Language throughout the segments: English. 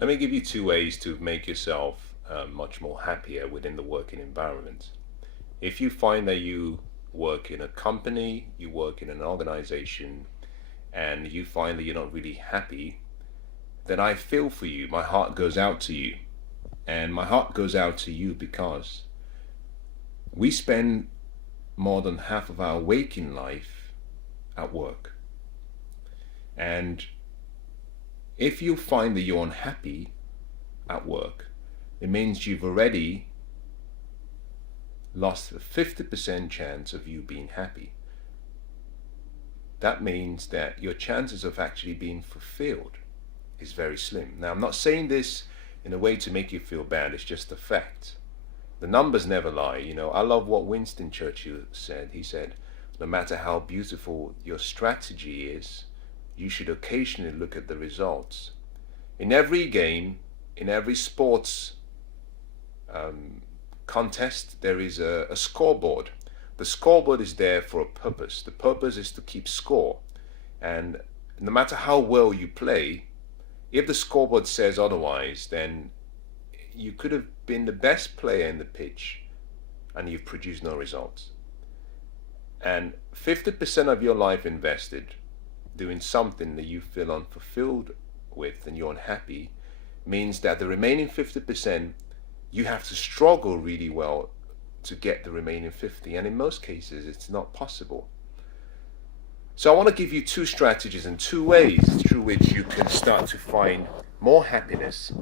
Let me give you two ways to make yourself much more happier within the working environment. If you find that you work in a company, you work in an organization, and you find that you're not really happy, then I feel for you. My heart goes out to you. And my heart goes out to you because we spend more than half of our waking life at work. And if you find that you're unhappy at work, it means you've already lost a 50% chance of you being happy. That means that your chances of actually being fulfilled is very slim. Now, I'm not saying this in a way to make you feel bad, it's just a fact. The numbers never lie. I love what Winston Churchill said. He said, no matter how beautiful your strategy is, you should occasionally look at the results. In every game, in every sports contest, there is a scoreboard. The scoreboard is there for a purpose. The purpose is to keep score. And no matter how well you play, if the scoreboard says otherwise, then you could have been the best player in the pitch and you've produced no results. And 50% of your life invested doing something that you feel unfulfilled with and you're unhappy means that the remaining 50% you have to struggle really well to get the remaining 50, and in most cases it's not possible. So I want to give you two strategies and two ways through which you can start to find more happiness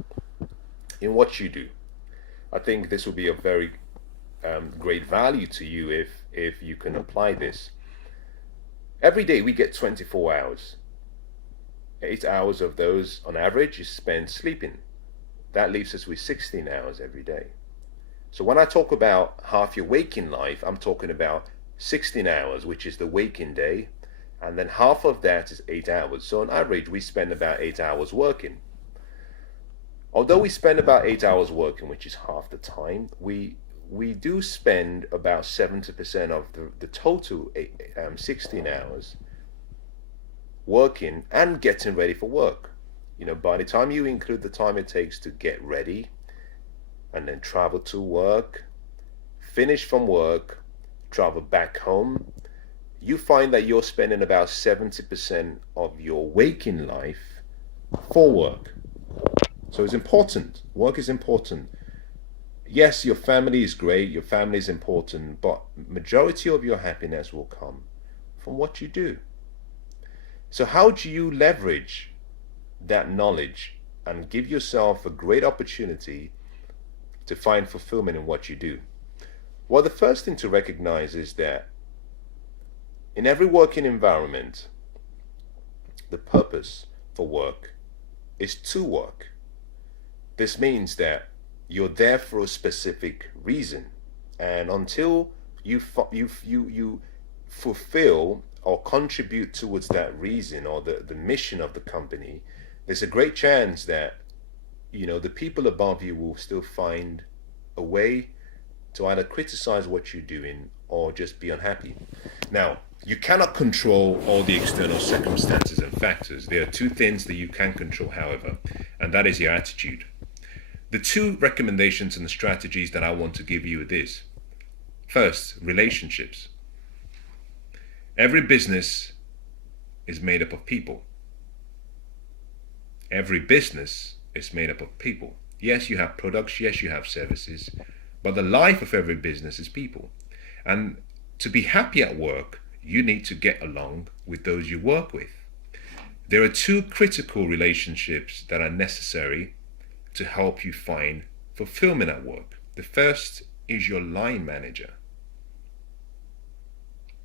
in what you do. I think this will be of very great value to you if you can apply this. Every day we get 24 hours. 8 hours of those on average is spent sleeping. That leaves us with 16 hours every day. So when I talk about half your waking life, I'm talking about 16 hours, which is the waking day, and then half of that is 8 hours. So on average, we spend about 8 hours working. Although we spend about 8 hours working, which is half the time, we do spend about 70% of the total 16 hours working and getting ready for work. By the time you include the time it takes to get ready and then travel to work, finish from work, travel back home, you find that you're spending about 70% of your waking life for work. So it's important. Work is important. Yes, your family is great, your family is important, but majority of your happiness will come from what you do. So how do you leverage that knowledge and give yourself a great opportunity to find fulfillment in what you do? Well, the first thing to recognize is that in every working environment, the purpose for work is to work. This means that you're there for a specific reason, and until you fulfill or contribute towards that reason or the mission of the company, there's a great chance that the people above you will still find a way to either criticize what you're doing or just be unhappy. Now, you cannot control all the external circumstances and factors. There are two things that you can control, however, and that is your attitude. The two recommendations and the strategies that I want to give you are this. First, relationships. Every business is made up of people. Every business is made up of people. Yes, you have products, yes, you have services, but the life of every business is people. And to be happy at work, you need to get along with those you work with. There are two critical relationships that are necessary to help you find fulfillment at work. The first is your line manager.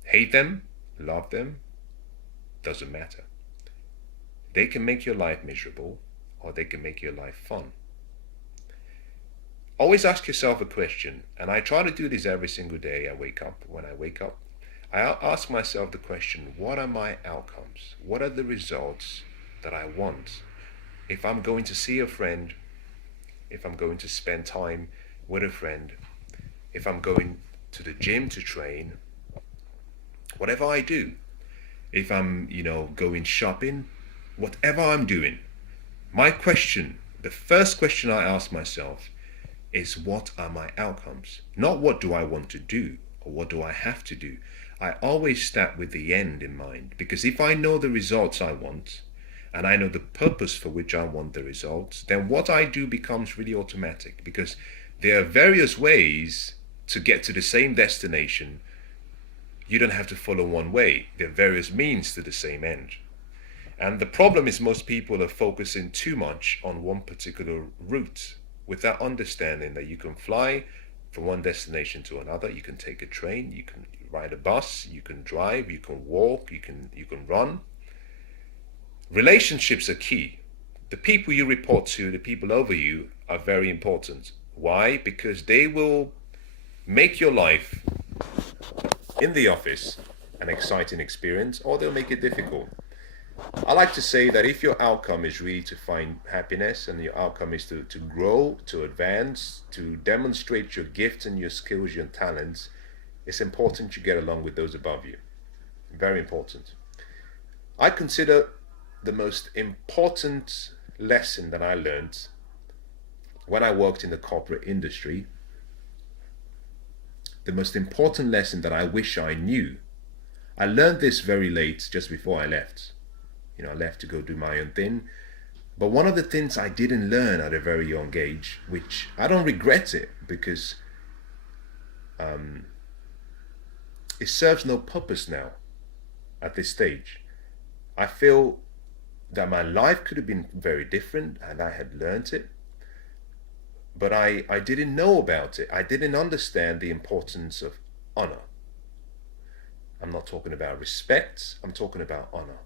Hate them, love them, doesn't matter. They can make your life miserable or they can make your life fun. Always ask yourself a question, and I try to do this every single day when I wake up. I ask myself the question, what are my outcomes? What are the results that I want? If I'm going to see a friend, if I'm going to spend time with a friend, if I'm going to the gym to train, whatever I do, if I'm, going shopping, whatever I'm doing, my question, the first question I ask myself is, what are my outcomes? Not what do I want to do or what do I have to do. I always start with the end in mind, because if I know the results I want and I know the purpose for which I want the results, then what I do becomes really automatic, because there are various ways to get to the same destination. You don't have to follow one way. There are various means to the same end. And the problem is most people are focusing too much on one particular route without understanding that you can fly from one destination to another. You can take a train, you can ride a bus, you can drive, you can walk, you can run. Relationships are key. The people you report to, the people over you, are very important. Why? Because they will make your life in the office an exciting experience, or they'll make it difficult. I like to say that if your outcome is really to find happiness, and your outcome is to grow, to advance, to demonstrate your gifts and your skills, your talents, it's important you get along with those above you. Very important. I consider the most important lesson that I learned when I worked in the corporate industry, the most important lesson that I wish I knew. I learned this very late, just before I left. I left to go do my own thing. But one of the things I didn't learn at a very young age, which I don't regret it, because it serves no purpose now at this stage. I feel that my life could have been very different and I had learned it, but I didn't know about it. I didn't understand the importance of honor. I'm not talking about respect, I'm talking about honor.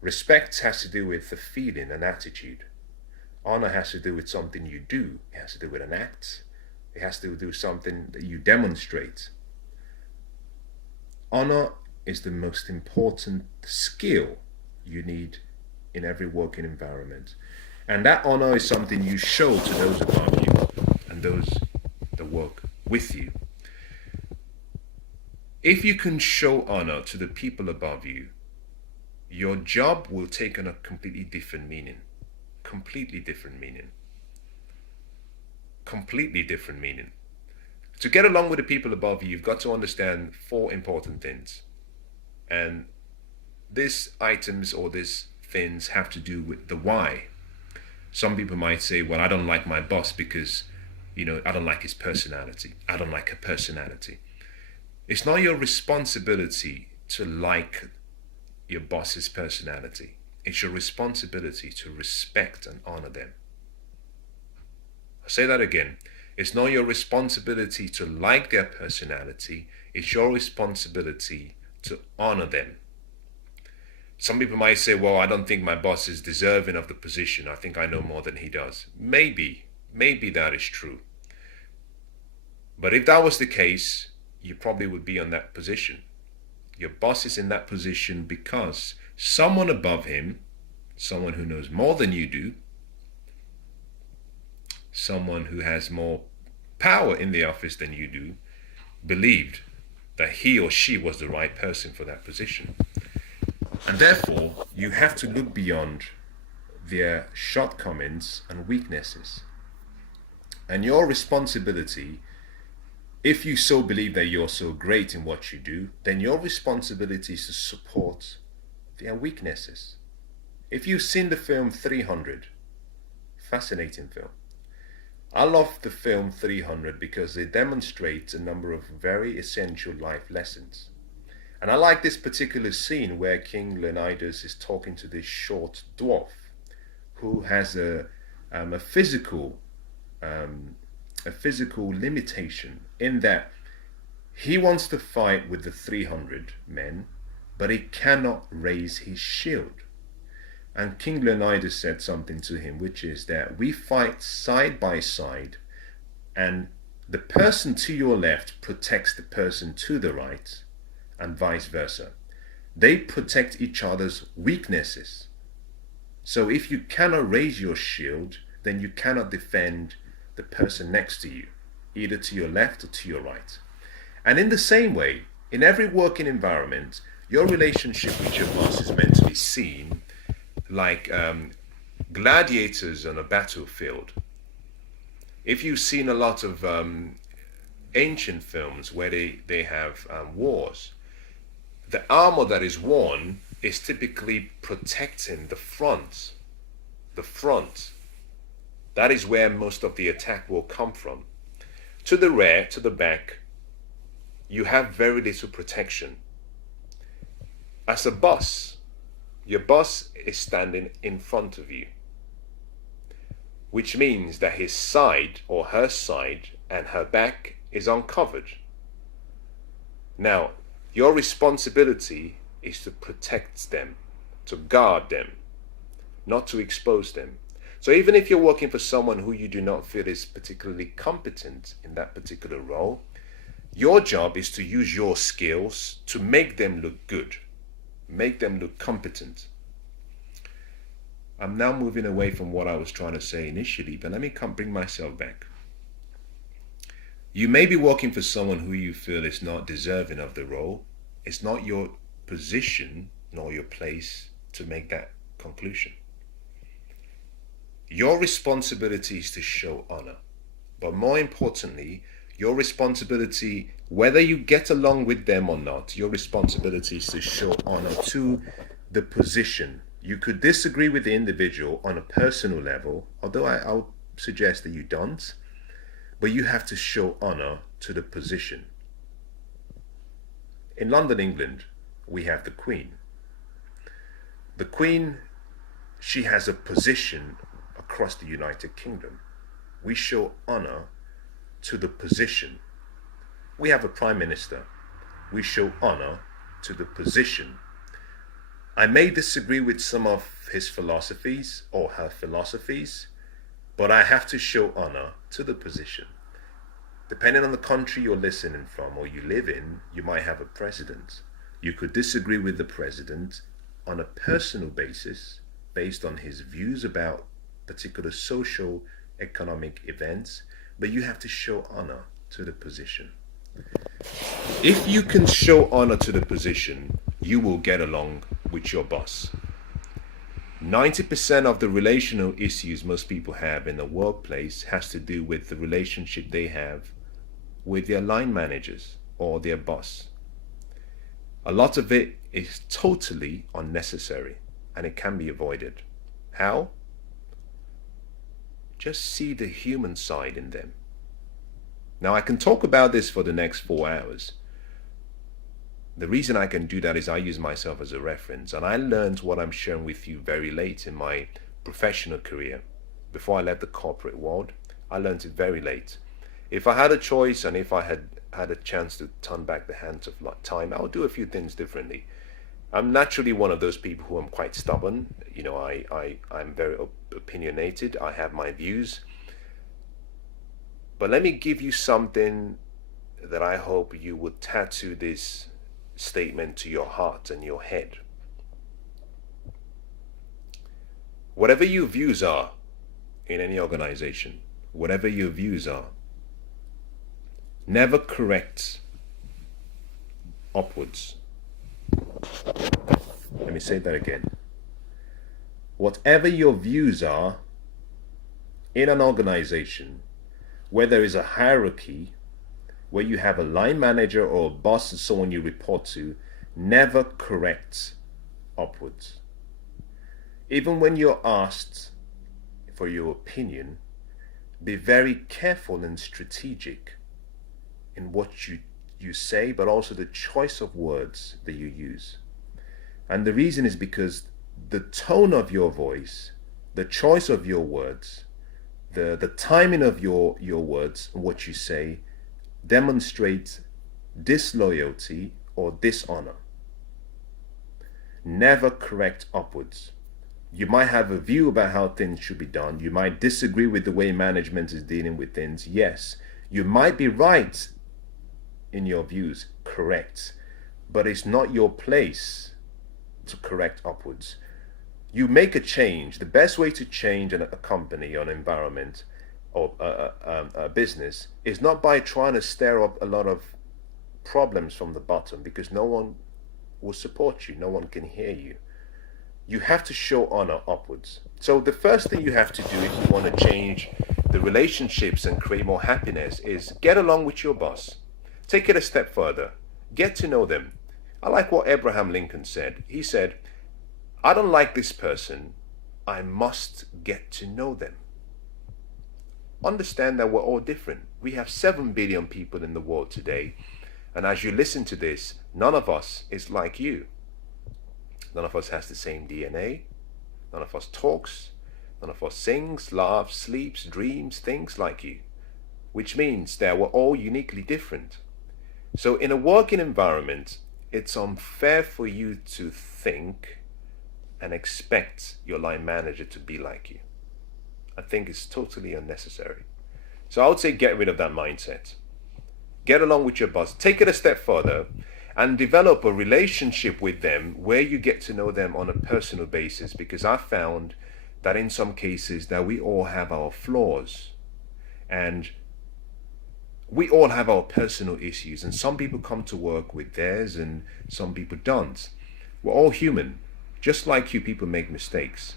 Respect has to do with the feeling and attitude. Honor has to do with something you do. It has to do with an act. It has to do with something that you demonstrate. Honor is the most important skill you need in every working environment. And that honor is something you show to those above you and those that work with you. If you can show honor to the people above you, your job will take on a completely different meaning. Completely different meaning. Completely different meaning. To get along with the people above you, you've got to understand 4 important things. And these items or these things have to do with the why. Some people might say, well, I don't like my boss because, I don't like his personality. I don't like her personality. It's not your responsibility to like your boss's personality. It's your responsibility to respect and honor them. I'll say that again. It's not your responsibility to like their personality. It's your responsibility to honor them. Some people might say, well, I don't think my boss is deserving of the position. I think I know more than he does. Maybe that is true. But if that was the case, you probably would be on that position. Your boss is in that position because someone above him, someone who knows more than you do, someone who has more power in the office than you do, believed that he or she was the right person for that position. And therefore, you have to look beyond their shortcomings and weaknesses. And your responsibility, if you so believe that you're so great in what you do, then your responsibility is to support their weaknesses. If you've seen the film 300, fascinating film. I love the film 300 because it demonstrates a number of very essential life lessons. And I like this particular scene where King Leonidas is talking to this short dwarf who has a physical limitation, in that he wants to fight with the 300 men, but he cannot raise his shield. And King Leonidas said something to him, which is that we fight side by side, and the person to your left protects the person to the right, and vice versa. They protect each other's weaknesses. So if you cannot raise your shield, then you cannot defend the person next to you, either to your left or to your right. And in the same way, in every working environment, your relationship with your boss is meant to be seen like gladiators on a battlefield. If you've seen a lot of ancient films where they have wars, the armor that is worn is typically protecting the front. The front. That is where most of the attack will come from. To the rear, to the back, you have very little protection. As a boss, your boss is standing in front of you, which means that his side or her side and her back is uncovered. Now, your responsibility is to protect them, to guard them, not to expose them. So even if you're working for someone who you do not feel is particularly competent in that particular role, your job is to use your skills to make them look good, make them look competent. I'm now moving away from what I was trying to say initially, but let me bring myself back. You may be working for someone who you feel is not deserving of the role. It's not your position nor your place to make that conclusion. Your responsibility is to show honor. But more importantly, your responsibility, whether you get along with them or not, your responsibility is to show honor to the position. You could disagree with the individual on a personal level, although I'll suggest that you don't, but you have to show honor to the position. In London, England, we have the Queen. The Queen, she has a position across the United Kingdom. We show honor to the position. We have a Prime Minister. We show honor to the position. I may disagree with some of his philosophies or her philosophies, but I have to show honor to the position. Depending on the country you're listening from or you live in, you might have a president. You could disagree with the president on a personal basis based on his views about particular social, economic events, but you have to show honor to the position. If you can show honor to the position, you will get along with your boss. 90% of the relational issues most people have in the workplace has to do with the relationship they have with their line managers or their boss. A lot of it is totally unnecessary and it can be avoided. How? Just see the human side in them. Now I can talk about this for the next 4 hours. The reason I can do that is I use myself as a reference, and I learned what I'm sharing with you very late in my professional career. Before I left the corporate world, I learned it very late. If I had a choice and if I had had a chance to turn back the hands of time, I would do a few things differently. I'm naturally one of those people who I'm quite stubborn. You know, I'm very opinionated. I have my views. But let me give you something that I hope you would tattoo this statement to your heart and your head. Whatever your views are in any organization, whatever your views are, never correct upwards. Let me say that again. Whatever your views are in an organization, where there is a hierarchy, where you have a line manager or a boss or someone you report to, never correct upwards. Even when you're asked for your opinion, be very careful and strategic in what you say, but also the choice of words that you use. And the reason is because the tone of your voice, the choice of your words, the timing of your words and what you say demonstrates disloyalty or dishonor. Never correct upwards. You might have a view about how things should be done. You might disagree with the way management is dealing with things. Yes, you might be right in your views, correct, but it's not your place to correct upwards. You make a change. The best way to change a company or an environment or a business is not by trying to stir up a lot of problems from the bottom, because no one will support you, no one can hear you. you have to show honor upwards. So the first thing you have to do if you want to change the relationships and create more happiness is get along with your boss. Take it a step further. Get to know them. I like what Abraham Lincoln said. He said, I don't like this person. I must get to know them. Understand that we're all different. We have 7 billion people in the world today. And as you listen to this, none of us is like you. None of us has the same DNA. None of us talks. None of us sings, laughs, sleeps, dreams, thinks like you. Which means that we're all uniquely different. So in a working environment, it's unfair for you to think and expect your line manager to be like you. I think it's totally unnecessary. So I would say get rid of that mindset. Get along with your boss. Take it a step further and develop a relationship with them where you get to know them on a personal basis, because I found that in some cases that we all have our flaws and we all have our personal issues, and some people come to work with theirs and some people don't. We're all human. Just like you, people make mistakes.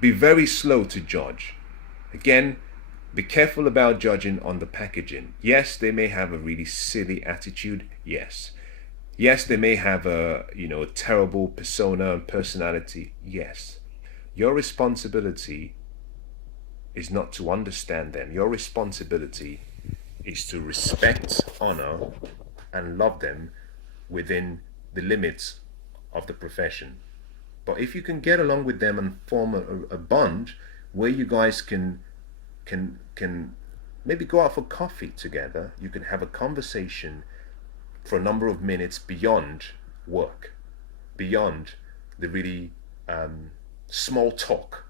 Be very slow to judge. Again, be careful about judging on the packaging. Yes, they may have a really silly attitude. Yes. Yes, they may have a terrible persona and personality. Yes. Your responsibility is not to understand them. Your responsibility is to respect, honor, and love them within the limits of the profession. But if you can get along with them and form a bond where you guys can maybe go out for coffee together, you can have a conversation for a number of minutes beyond work, beyond the really small talk.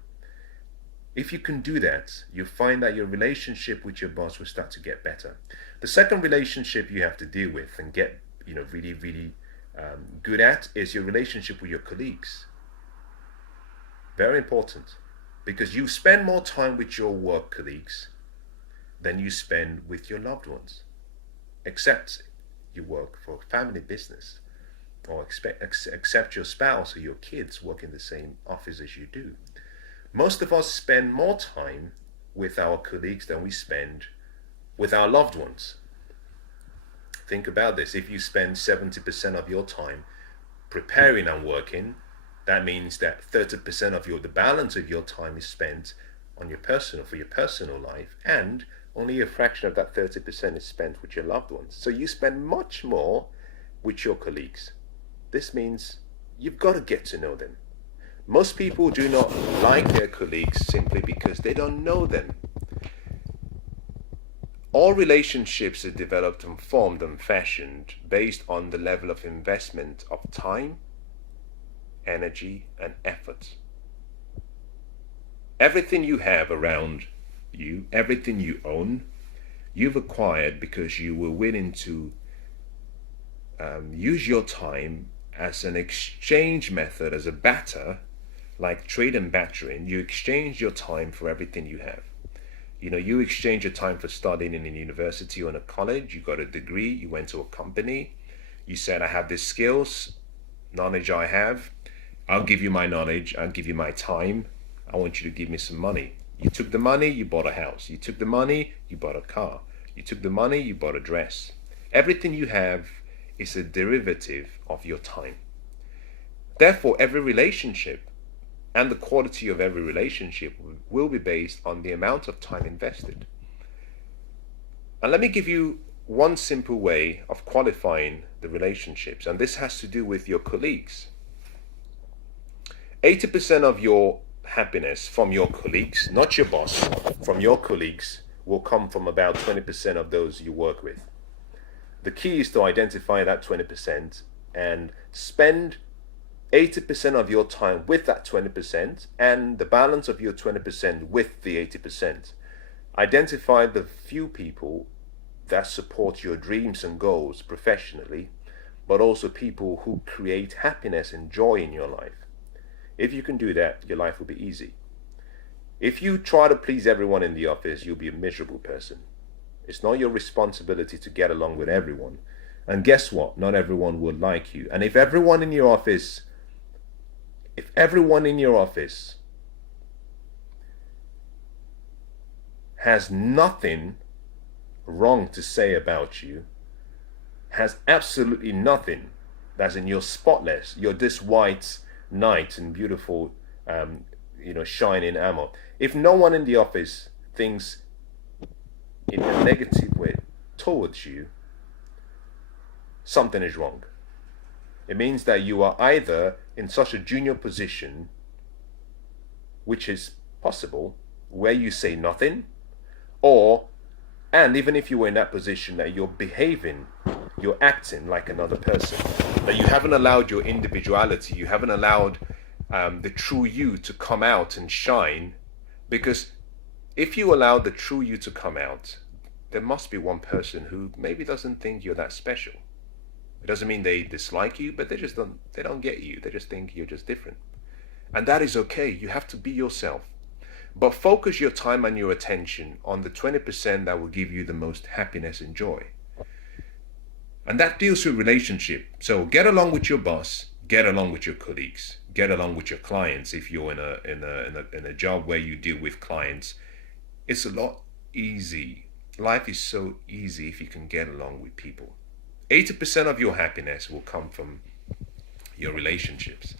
If you can do that, you'll find that your relationship with your boss will start to get better. The second relationship you have to deal with and get really good at is your relationship with your colleagues. Very important, because you spend more time with your work colleagues than you spend with your loved ones, except you work for a family business, or except your spouse or your kids work in the same office as you do. Most of us spend more time with our colleagues than we spend with our loved ones. Think about this. If you spend 70% of your time preparing and working, that means that 30% of the balance of your time is spent on for your personal life, and only a fraction of that 30% is spent with your loved ones. So you spend much more with your colleagues. This means you've got to get to know them. Most people do not like their colleagues simply because they don't know them. All relationships are developed and formed and fashioned based on the level of investment of time, energy, and effort. Everything you have around you, everything you own, you've acquired because you were willing to use your time as an exchange method, as a barter, like trade and bartering. You exchange your time for everything you have. You exchange your time for studying in a university or in a college. You got a degree, you went to a company, you said, I have these skills, knowledge I have, I'll give you my knowledge, I'll give you my time, I want you to give me some money. You took the money, you bought a house. You took the money, you bought a car. You took the money, you bought a dress. Everything you have is a derivative of your time. Therefore, every relationship and the quality of every relationship will be based on the amount of time invested. And let me give you one simple way of qualifying the relationships, and this has to do with your colleagues. 80% of your happiness from your colleagues, not your boss, from your colleagues, will come from about 20% of those you work with. The key is to identify that 20% and spend 80% of your time with that 20% and the balance of your 20% with the 80%. Identify the few people that support your dreams and goals professionally, but also people who create happiness and joy in your life. If you can do that, your life will be easy. If you try to please everyone in the office, you'll be a miserable person. It's not your responsibility to get along with everyone. And guess what? Not everyone will like you. And if everyone in your office If everyone in your office has nothing wrong to say about you, has absolutely nothing, as in you're spotless, you're this white knight and beautiful, shining armor. If no one in the office thinks in a negative way towards you, something is wrong. It means that you are either in such a junior position, which is possible, where you say nothing, and even if you were in that position, that you're behaving, you're acting like another person, that you haven't allowed your individuality, you haven't allowed the true you to come out and shine. Because if you allow the true you to come out, there must be one person who maybe doesn't think you're that special. It doesn't mean they dislike you, but they don't get you. They just think you're just different. And that is okay. You have to be yourself. But focus your time and your attention on the 20% that will give you the most happiness and joy. And that deals with relationship. So get along with your boss, get along with your colleagues, get along with your clients. If you're in a job where you deal with clients, it's a lot easy. Life is so easy if you can get along with people. 80% of your happiness will come from your relationships.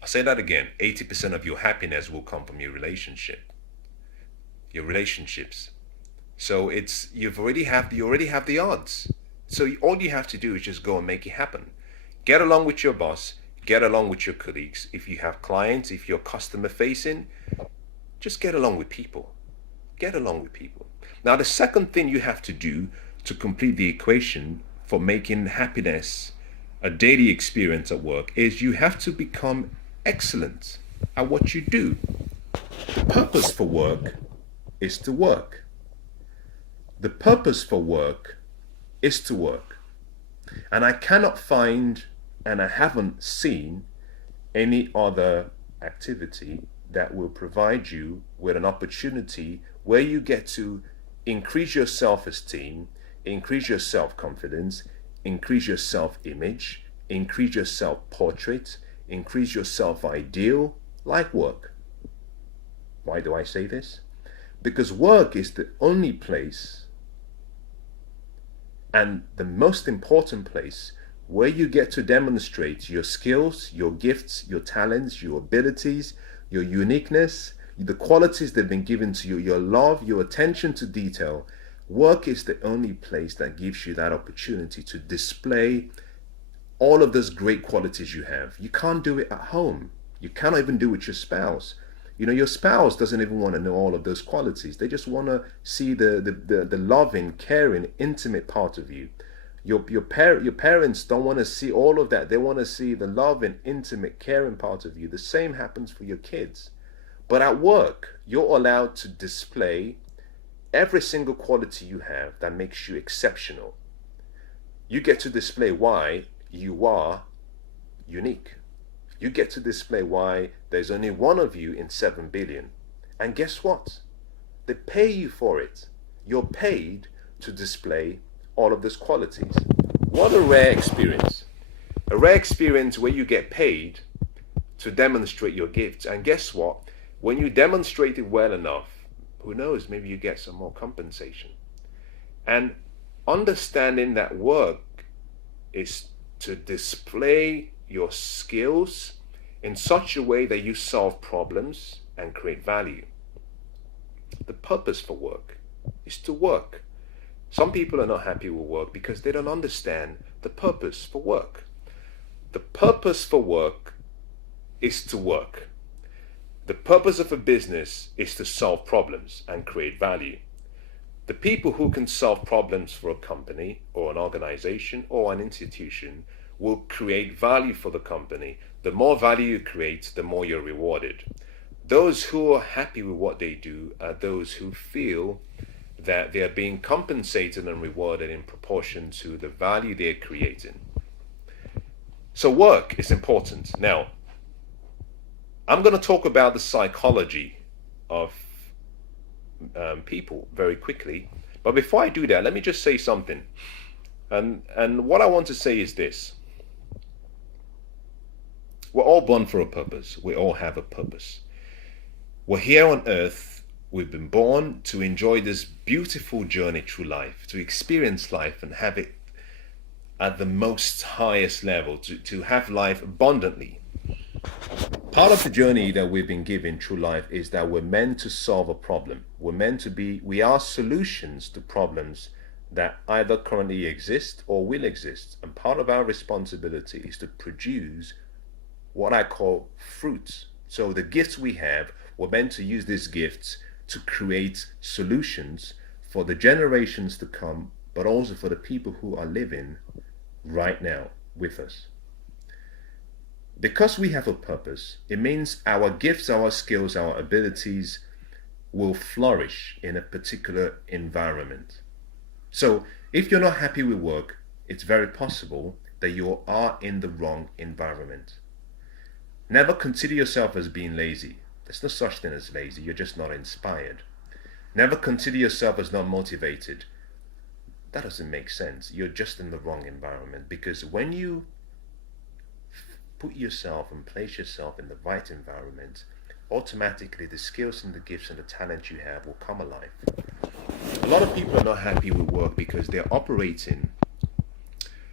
I'll say that again. 80% of your happiness will come from your relationships. So you already have the odds. So all you have to do is just go and make it happen. Get along with your boss, get along with your colleagues. If you have clients, if you're customer facing, just get along with people. Get along with people. Now, the second thing you have to do to complete the equation for making happiness a daily experience at work is you have to become excellent at what you do. The purpose for work is to work. The purpose for work is to work. And I cannot find, and I haven't seen, any other activity that will provide you with an opportunity where you get to increase your self-esteem, increase your self-confidence, increase your self-image, increase your self-portrait, increase your self-ideal, like work. Why do I say this? Because work is the only place and the most important place where you get to demonstrate your skills, your gifts, your talents, your abilities, your uniqueness, the qualities that have been given to you, your love, your attention to detail. Work is the only place that gives you that opportunity to display all of those great qualities you have. You can't do it at home. You cannot even do it with your spouse. Your spouse doesn't even want to know all of those qualities. They just want to see the loving, caring, intimate part of you. Your parents don't want to see all of that. They want to see the loving, intimate, caring part of you. The same happens for your kids. But at work, you're allowed to display every single quality you have that makes you exceptional. You get to display why you are unique. You get to display why there's only one of you in 7 billion. And guess what? They pay you for it. You're paid to display all of those qualities. What a rare experience. A rare experience where you get paid to demonstrate your gifts. And guess what? When you demonstrate it well enough, who knows, maybe you get some more compensation. And understanding that work is to display your skills in such a way that you solve problems and create value. The purpose for work is to work. Some people are not happy with work because they don't understand the purpose for work. The purpose for work is to work. The purpose of a business is to solve problems and create value. The people who can solve problems for a company or an organization or an institution will create value for the company. The more value you create, the more you're rewarded. Those who are happy with what they do are those who feel that they are being compensated and rewarded in proportion to the value they're creating. So work is important. Now, I'm going to talk about the psychology of people very quickly. But before I do that, let me just say something. And what I want to say is this. We're all born for a purpose. We all have a purpose. We're here on earth. We've been born to enjoy this beautiful journey through life, to experience life and have it at the most highest level, to have life abundantly. Part of the journey that we've been given through life is that we're meant to solve a problem. We are solutions to problems that either currently exist or will exist. And part of our responsibility is to produce what I call fruits. So the gifts we have, we're meant to use these gifts to create solutions for the generations to come, but also for the people who are living right now with us. Because we have a purpose, it means our gifts, our skills, our abilities will flourish in a particular environment. So if you're not happy with work, it's very possible that you are in the wrong environment. Never consider yourself as being lazy. There's no such thing as lazy. You're just not inspired. Never consider yourself as not motivated. That doesn't make sense. You're just in the wrong environment, because when you put yourself and place yourself in the right environment, automatically the skills and the gifts and the talent you have will come alive. A lot of people are not happy with work because they're operating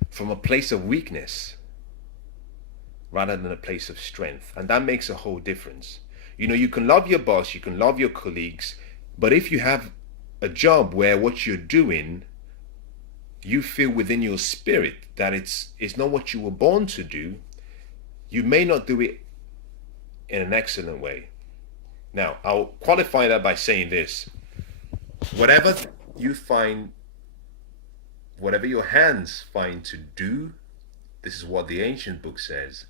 from a place of weakness rather than a place of strength. And that makes a whole difference. You know, you can love your boss, you can love your colleagues, but if you have a job where what you're doing, you feel within your spirit that it's not what you were born to do, you may not do it in an excellent way. Now, I'll qualify that by saying this. Whatever your hands find to do, this is what the ancient book says.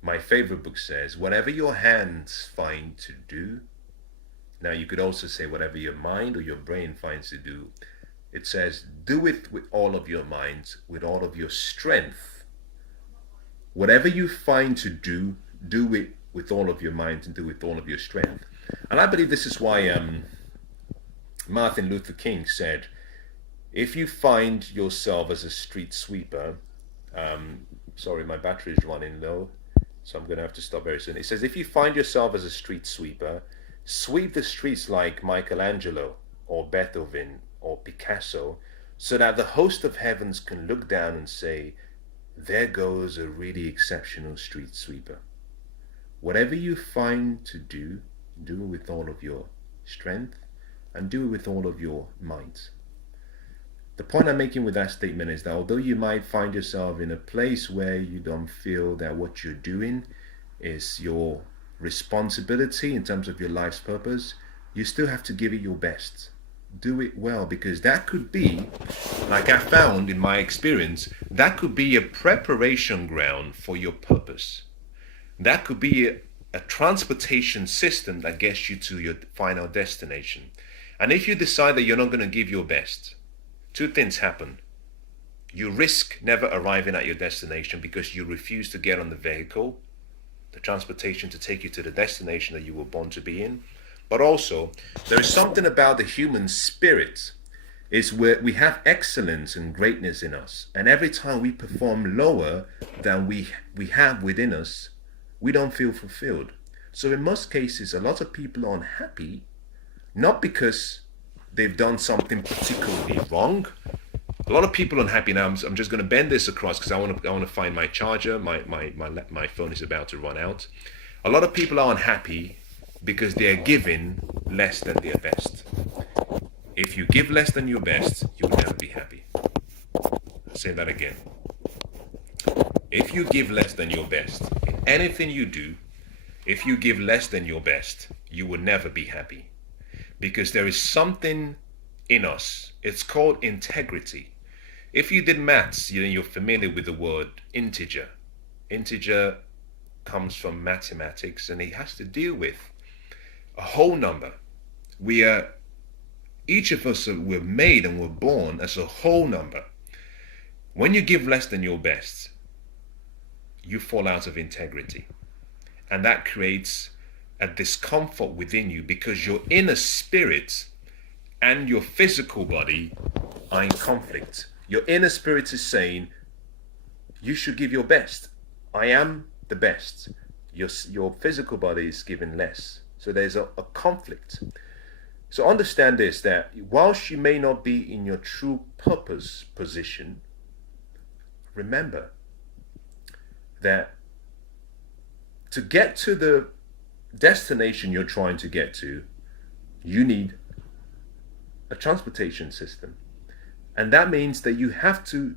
My favorite book says, whatever your hands find to do. Now, you could also say whatever your mind or your brain finds to do. It says, do it with all of your mind, with all of your strength. Whatever you find to do it with all of your mind and do it with all of your strength. And I believe this is why Martin Luther King said, if you find yourself as a street sweeper, sorry, my battery is running low, so I'm going to have to stop very soon. It says, if you find yourself as a street sweeper, sweep the streets like Michelangelo or Beethoven or Picasso, so that the host of heavens can look down and say, there goes a really exceptional street sweeper. Whatever you find to do it with all of your strength and do it with all of your might. The point I'm making with that statement is that although you might find yourself in a place where you don't feel that what you're doing is your responsibility in terms of your life's purpose, you still have to give it your best. Do it well, because that could be, like I found in my experience, that could be a preparation ground for your purpose. That could be a transportation system that gets you to your final destination. And if you decide that you're not going to give your best, two things happen. You risk never arriving at your destination because you refuse to get on the vehicle, the transportation to take you to the destination that you were born to be in. But also, there is something about the human spirit, is where we have excellence and greatness in us. And every time we perform lower than we have within us, we don't feel fulfilled. So in most cases, a lot of people are unhappy, not because they've done something particularly wrong. A lot of people are unhappy now. I'm just going to bend this across because I want to find my charger. My phone is about to run out. A lot of people are unhappy because they are giving less than their best. If you give less than your best, you will never be happy. I'll say that again. If you give less than your best, in anything you do, if you give less than your best, you will never be happy. Because there is something in us, it's called integrity. If you did maths, you're familiar with the word integer. Integer comes from mathematics, and it has to deal with a whole number. Each of us we're made and we're born as a whole number. When you give less than your best, you fall out of integrity. And that creates a discomfort within you because your inner spirit and your physical body are in conflict. Your inner spirit is saying, you should give your best. I am the best. Your physical body is given less. So there's a conflict. So understand this, that whilst you may not be in your true purpose position, remember that to get to the destination you're trying to get to, you need a transportation system. And that means that you have to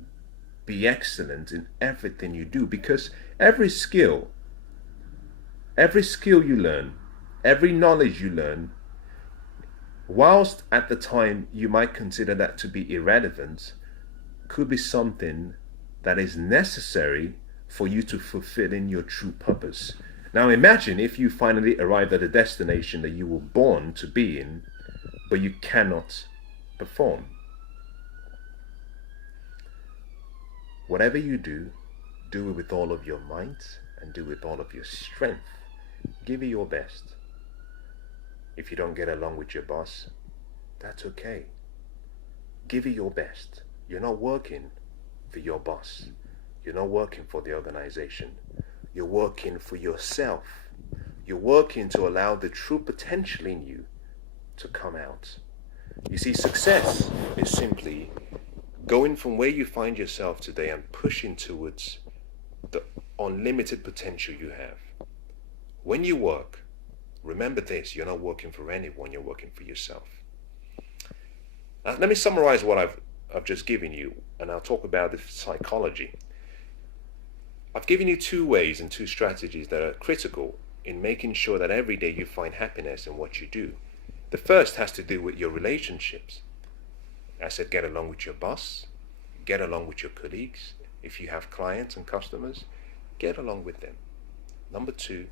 be excellent in everything you do, because every skill you learn, every knowledge you learn, whilst at the time you might consider that to be irrelevant, could be something that is necessary for you to fulfill in your true purpose. Now imagine if you finally arrived at a destination that you were born to be in, but you cannot perform. Whatever you do, do it with all of your might and do it with all of your strength. Give it your best. If you don't get along with your boss, that's okay. Give it your best. You're not working for your boss. You're not working for the organization. You're working for yourself. You're working to allow the true potential in you to come out. You see, success is simply going from where you find yourself today and pushing towards the unlimited potential you have. When you work, remember this, you're not working for anyone, you're working for yourself. Now, let me summarize what I've just given you, and I'll talk about the psychology. I've given you two ways and two strategies that are critical in making sure that every day you find happiness in what you do. The first has to do with your relationships. I said, get along with your boss, get along with your colleagues. If you have clients and customers, get along with them. Number two,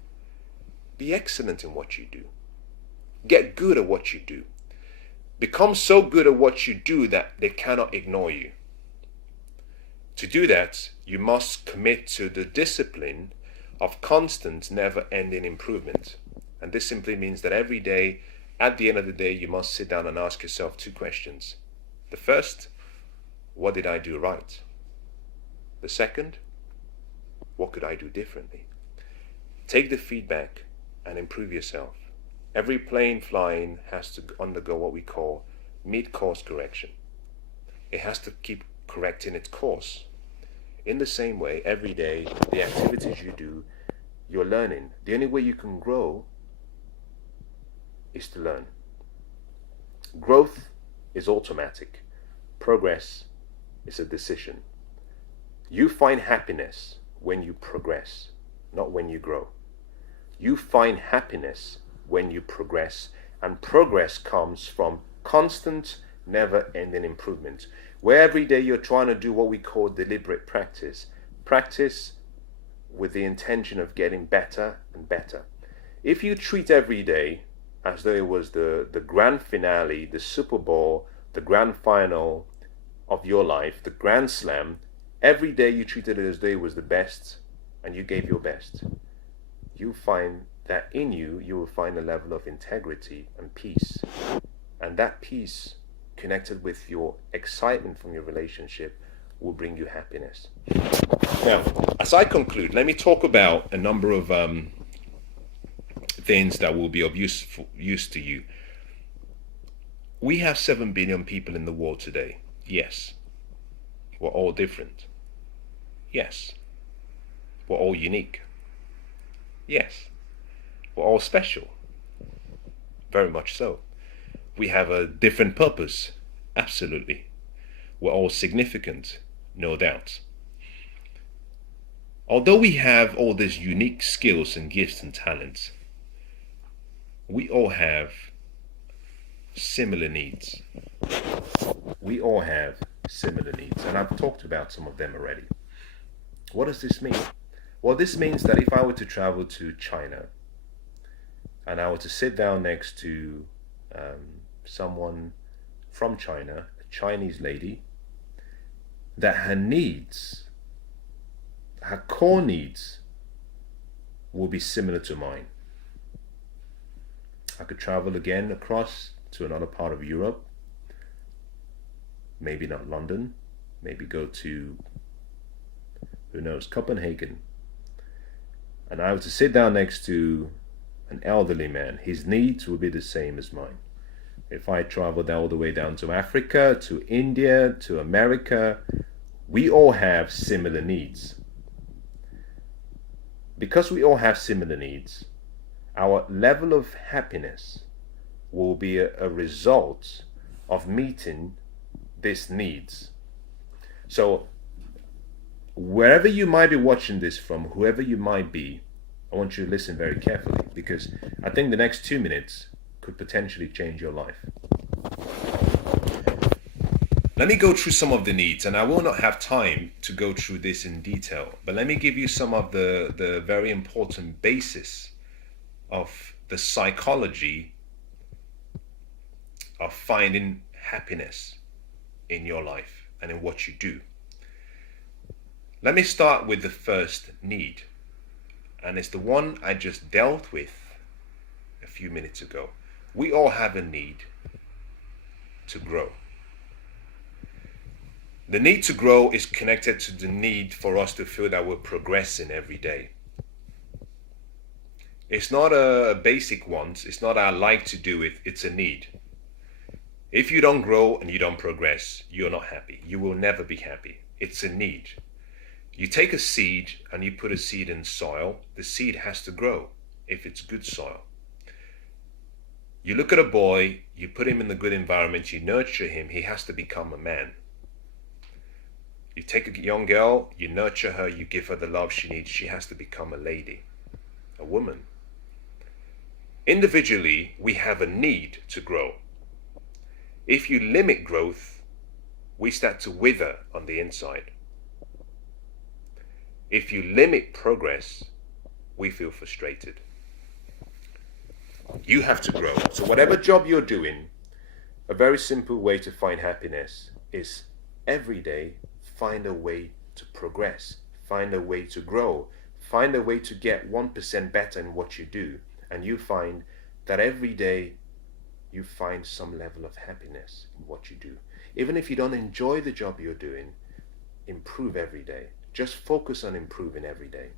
be excellent in what you do. Get good at what you do. Become so good at what you do that they cannot ignore you. To do that, you must commit to the discipline of constant, never-ending improvement. And this simply means that every day, at the end of the day, you must sit down and ask yourself two questions. The first, what did I do right? The second, what could I do differently? Take the feedback and improve yourself. Every plane flying has to undergo what we call mid-course correction. It has to keep correcting its course. In the same way, every day, the activities you do, you're learning. The only way you can grow is to learn. Growth is automatic. Progress is a decision. You find happiness when you progress, not when you grow. You find happiness when you progress, and progress comes from constant, never-ending improvement, where every day you're trying to do what we call deliberate practice. Practice with the intention of getting better and better. If you treat every day as though it was the grand finale, the Super Bowl, the grand final of your life, the Grand Slam, every day you treated it as though it was the best and you gave your best, you find that in you will find a level of integrity and peace. And that peace, connected with your excitement from your relationship, will bring you happiness. Now, as I conclude, let me talk about a number of things that will be of use to you. We have 7 billion people in the world today. Yes. We're all different. Yes. We're all unique. Yes. We're all special. Very much so. We have a different purpose. Absolutely. We're all significant. No doubt. Although we have all these unique skills and gifts and talents, we all have similar needs. We all have similar needs, and I've talked about some of them already. What does this mean? Well, this means that if I were to travel to China and I were to sit down next to someone from China, a Chinese lady, that her needs, her core needs, will be similar to mine. I could travel again across to another part of Europe, maybe not London, maybe go to, who knows, Copenhagen. and I were to sit down next to an elderly man, his needs will be the same as mine. If I traveled all the way down to Africa, to India, to America, we all have similar needs. Because we all have similar needs, our level of happiness will be a result of meeting these needs. So, wherever you might be watching this from, whoever you might be, I want you to listen very carefully, because I think the next 2 minutes could potentially change your life. Let me go through some of the needs, and I will not have time to go through this in detail, but let me give you some of the very important basis of the psychology of finding happiness in your life and in what you do. Let me start with the first need, and it's the one I just dealt with a few minutes ago. We all have a need to grow. The need to grow is connected to the need for us to feel that we're progressing every day. It's not a basic want, it's not I like to do it, it's a need. If you don't grow and you don't progress, you're not happy. You will never be happy. It's a need. You take a seed and you put a seed in soil, the seed has to grow if it's good soil. You look at a boy, you put him in the good environment, you nurture him, he has to become a man. You take a young girl, you nurture her, you give her the love she needs, she has to become a lady, a woman. Individually, we have a need to grow. If you limit growth, we start to wither on the inside. If you limit progress, we feel frustrated. You have to grow. So whatever job you're doing, a very simple way to find happiness is every day find a way to progress, find a way to grow, find a way to get 1% better in what you do, and you find that every day you find some level of happiness in what you do. Even if you don't enjoy the job you're doing, improve every day. Just focus on improving every day.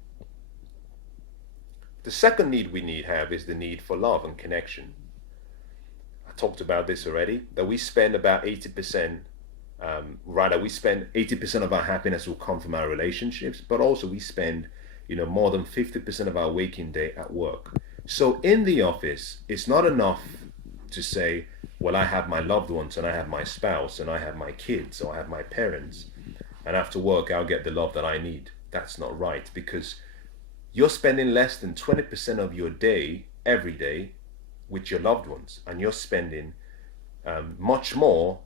The second need we have is the need for love and connection. I talked about this already, that we spend about 80%, we spend 80% of our happiness will come from our relationships, but also we spend, more than 50% of our waking day at work. So in the office, it's not enough to say, well, I have my loved ones and I have my spouse and I have my kids or I have my parents, and after work I'll get the love that I need. That's not right, because you're spending less than 20% of your day every day with your loved ones, and you're spending much more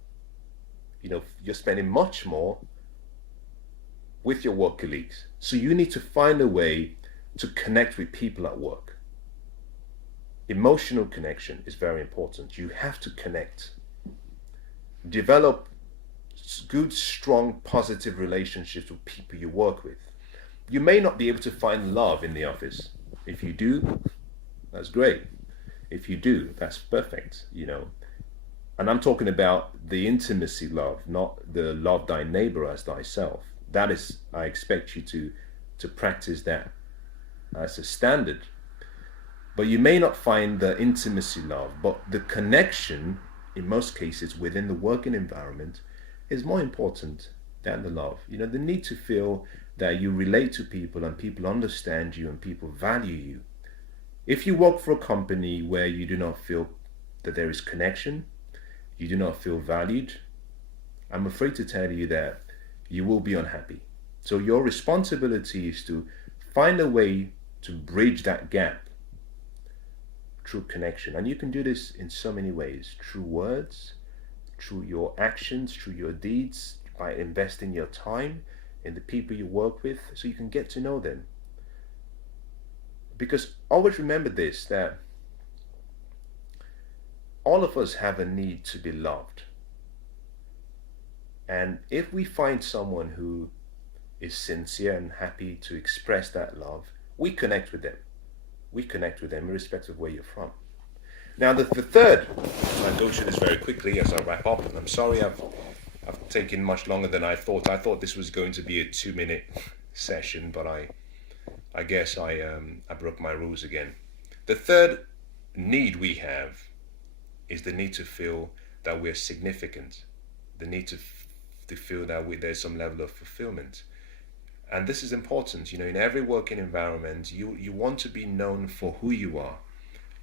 with your work colleagues. So you need to find a way to connect with people at work. Emotional connection is very important. You have to connect. Develop good, strong, positive relationships with people you work with. You may not be able to find love in the office. If you do, that's great. If you do, that's perfect, And I'm talking about the intimacy love, not the love thy neighbor as thyself. That is, I expect you to practice that as a standard. But you may not find the intimacy love, but the connection, in most cases, within the working environment is more important than the love. The need to feel that you relate to people and people understand you and people value you. If you work for a company where you do not feel that there is connection, you do not feel valued, I'm afraid to tell you that you will be unhappy. So your responsibility is to find a way to bridge that gap through connection. And you can do this in so many ways, through words, through your actions, through your deeds, by investing your time in the people you work with so you can get to know them. Because always remember this, that all of us have a need to be loved. And if we find someone who is sincere and happy to express that love, we connect with them. We connect with them irrespective of where you're from. Now the third, I'll go through this very quickly as I wrap up, and I'm sorry I've taken much longer than I thought. I thought this was going to be a 2-minute session, but I I guess I broke my rules again. The third need we have is the need to feel that we're significant, the need to feel that there's some level of fulfillment. And this is important. You know, in every working environment, you want to be known for who you are.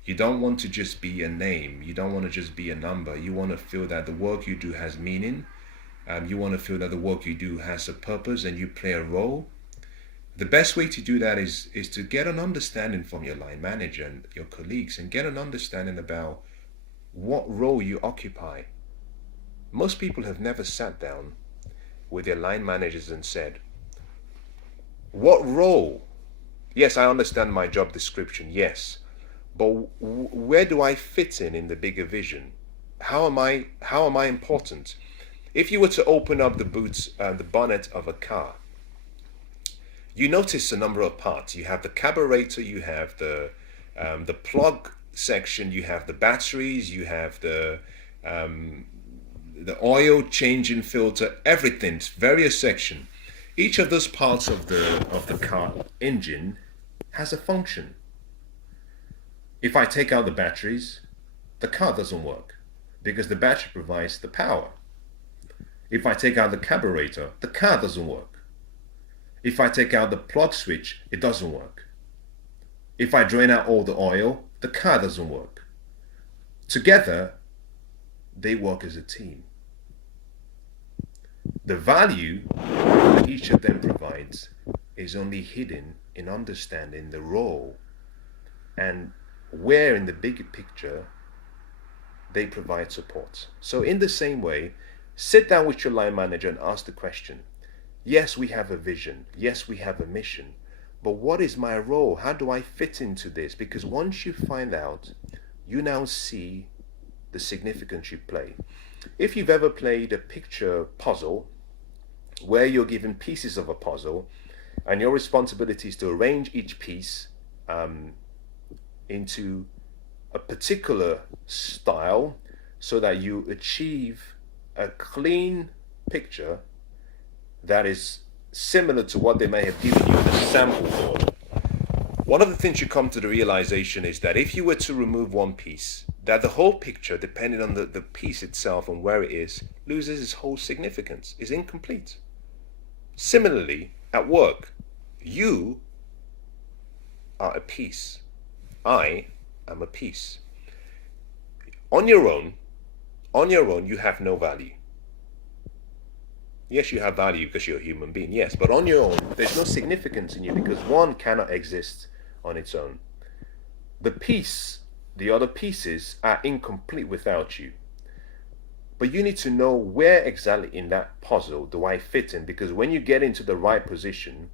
You don't want to just be a name. You don't want to just be a number. You want to feel that the work you do has meaning. You want to feel that the work you do has a purpose and you play a role. The best way to do that is to get an understanding from your line manager and your colleagues, and get an understanding about what role you occupy. Most people have never sat down with their line managers and said, what role? Yes, I understand my job description, yes. But where do I fit in the bigger vision? How am I important? If you were to open up the bonnet of a car, you notice a number of parts. You have the carburetor, you have the plug section, you have the batteries, you have the oil changing filter, everything, various section. Each of those parts of the car engine has a function. If I take out the batteries, the car doesn't work because the battery provides the power. If I take out the carburetor, the car doesn't work. If I take out the plug switch, it doesn't work. If I drain out all the oil, the car doesn't work. Together, they work as a team. The value that each of them provides is only hidden in understanding the role and where in the bigger picture they provide support. So in the same way, sit down with your line manager and ask the question, yes, we have a vision. Yes, we have a mission. But what is my role? How do I fit into this? Because once you find out, you now see the significance you play. If you've ever played a picture puzzle where you're given pieces of a puzzle and your responsibility is to arrange each piece into a particular style so that you achieve a clean picture that is similar to what they may have given you in a sample board. One of the things you come to the realization is that if you were to remove one piece, that the whole picture, depending on the piece itself and where it is, loses its whole significance, is incomplete. Similarly, at work, you are a piece. I am a piece. On your own, you have no value. Yes, you have value because you're a human being, yes, but on your own, there's no significance in you because one cannot exist on its own. The other pieces are incomplete without you. But you need to know where exactly in that puzzle do I fit in, because when you get into the right position,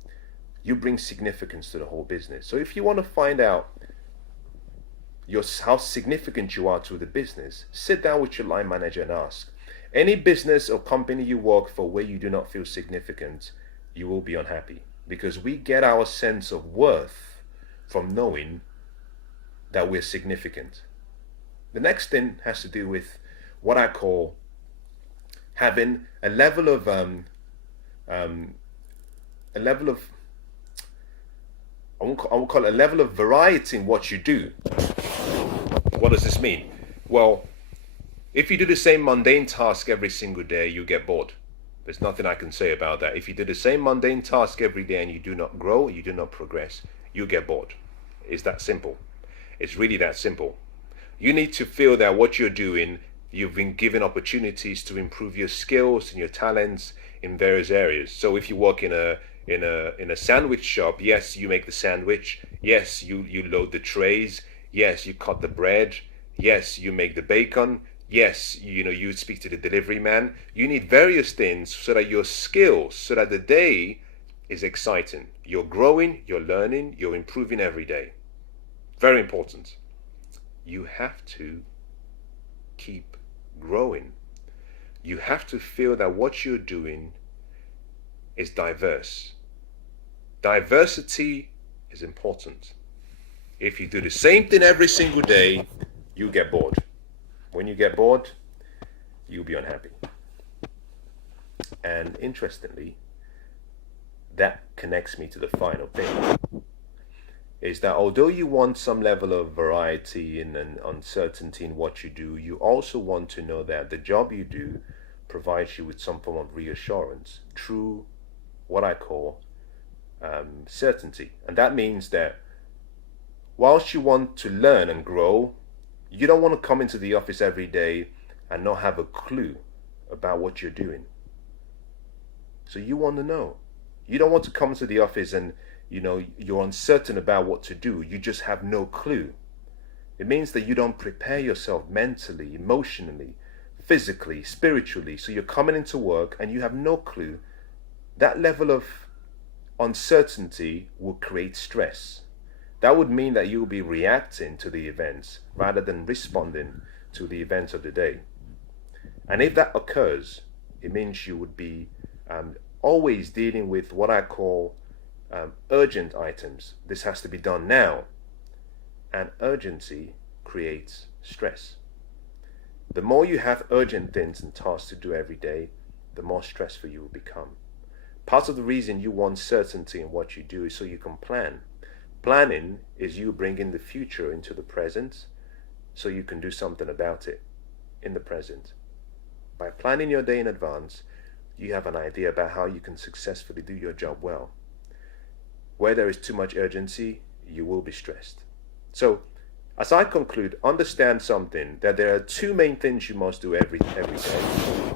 you bring significance to the whole business. So if you want to find out how significant you are to the business, sit down with your line manager and ask. Any business or company you work for where you do not feel significant, you will be unhappy, because we get our sense of worth from knowing that we're significant. The next thing has to do with what I call having a level of I will call it a level of variety in what you do. What does this mean? Well, if you do the same mundane task every single day, you get bored. There's nothing I can say about that. If you do the same mundane task every day and you do not grow, you do not progress, you get bored. It's that simple. It's really that simple. You need to feel that what you're doing, you've been given opportunities to improve your skills and your talents in various areas. So if you work in a sandwich shop, yes, you make the sandwich. Yes, you load the trays. Yes, you cut the bread. Yes, you make the bacon. Yes, you speak to the delivery man. You need various things so that your skills, so that the day is exciting. You're growing, you're learning, you're improving every day. Very important. You have to keep growing. You have to feel that what you're doing is diverse. Diversity is important. If you do the same thing every single day, you get bored. When you get bored, you'll be unhappy. And interestingly, that connects me to the final thing. is that although you want some level of variety and uncertainty in what you do, you also want to know that the job you do provides you with some form of reassurance through what I call certainty. And that means that whilst you want to learn and grow, you don't want to come into the office every day and not have a clue about what you're doing. So you want to know. You don't want to come to the office and you're uncertain about what to do. You just have no clue. It means that you don't prepare yourself mentally, emotionally, physically, spiritually. So you're coming into work and you have no clue. That level of uncertainty will create stress. That would mean that you will be reacting to the events rather than responding to the events of the day. And if that occurs, it means you would be always dealing with what I call urgent items. This has to be done now. And urgency creates stress. The more you have urgent things and tasks to do every day, the more stressful you will become. Part of the reason you want certainty in what you do is so you can plan. Planning is you bringing the future into the present so you can do something about it in the present. By planning your day in advance, you have an idea about how you can successfully do your job well. Where there is too much urgency, you will be stressed. So, as I conclude, understand something, that there are two main things you must do every day.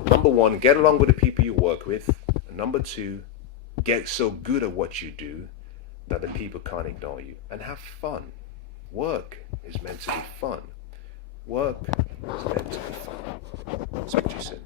Number one, get along with the people you work with. And number two, get so good at what you do that the people can't ignore you. And have fun. Work is meant to be fun. Work is meant to be fun. Speak to you soon.